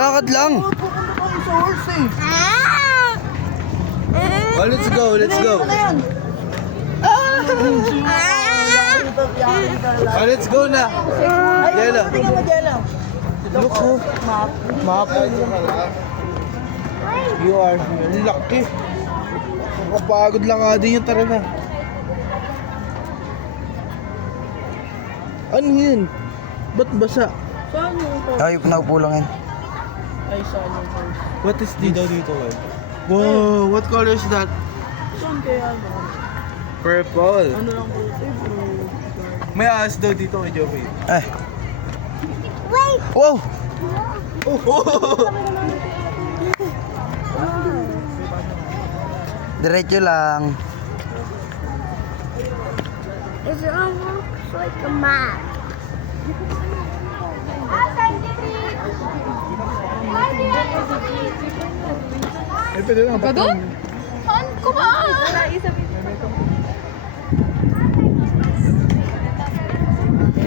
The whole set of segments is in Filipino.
Lakad lang. Pupunta tayo sa horse eh. Oh, let's go, let's go. Oh, let's go na. Jello. Tingnan mo, Jello. Look, oh. Map. You are lucky. Nakapagod lang ka din yung tara na. Ano yun? Ba't basa? Saan yung horse? Ay, naupo lang yan. Ay, saan yung horse? What is this? Dito eh. Wow, what color is that? Saan kaya ano? Purple. Ano lang po? Eh, bro. May ahas daw dito kay Joey. Eh. Wow! Diretso lang. It almost like a map. Doon? Saan ko ba?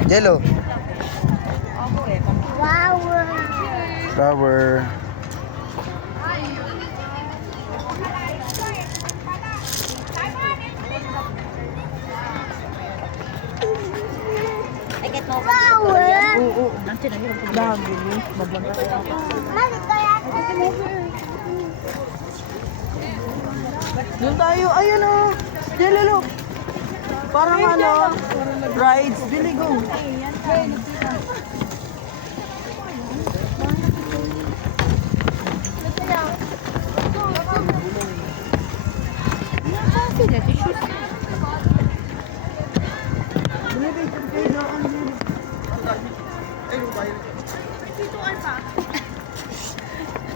Jello. Flower. Flower. Flower. Lagi. Magbanta kaya. Doon tayo. Ayun o. Jello, look. Parang ano. Rides. Bili, go.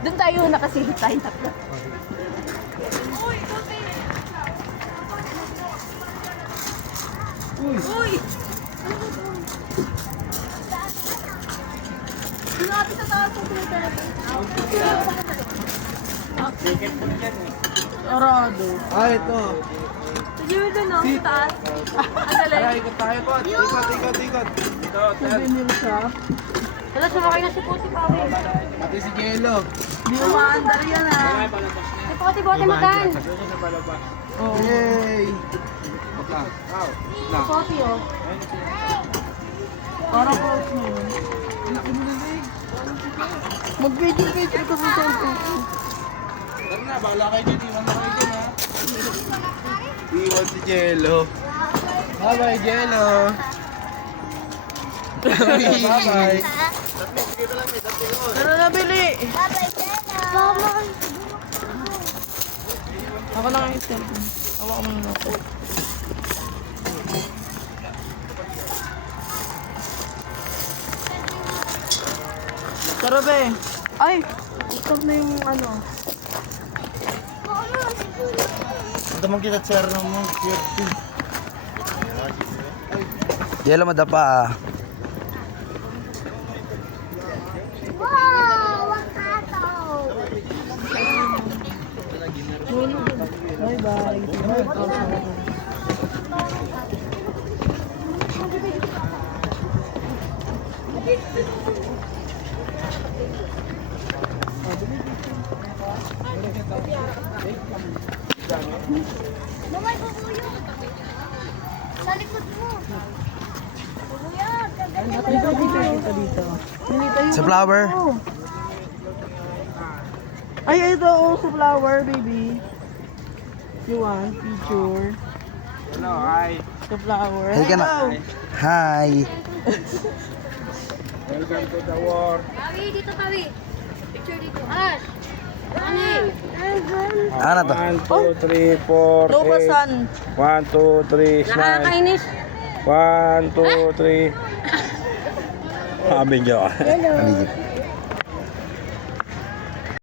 Doon tayo nakasilip tayo tatlo. Uy! Sinabi sa taas ng Arado. Ah, ito. Sige mo doon, no? Sa taas. Ang Tara, dali. ikot tayo po. Ikot. Souvenir shop. Wala, sumakay na si Puti pa rin. Pati si Jello. Di umaandar yan ha. Si Puti, bote magan. Yay! Si Puti, oh. Parang close mo yun. Mag-video ka sa cellphone. Tara na, bakla kayo dyan. Iwan na kayo dyan, ha? Iwan si Jello. Bye-bye, Jello. Bye-bye. Tara na, Bili. Ako lang yung cellphone. Hawa mo na ako. Tara, be. Ay! Stop na yung ano. Ito mong kita share ng mga Jello, madapa ah. Wow, avocado. Bye-bye. Mamay, bubuyog. Sa likod mo. Bubuyog. Dito, dito. Sa flower. Ay, ito oh, sa flower, baby. You want picture? Hello, hi. Sa flower. Hey ka na. Hello. Hi. Welcome to the war. Pawi, dito, Pawi. Picture dito. Ash! Ano? Ano to? 1, 2, 3, 4, Lubasan. 1, 2, 3, smile. Nakakainis. 1, 2, 3. Sabi niyo. Aligid.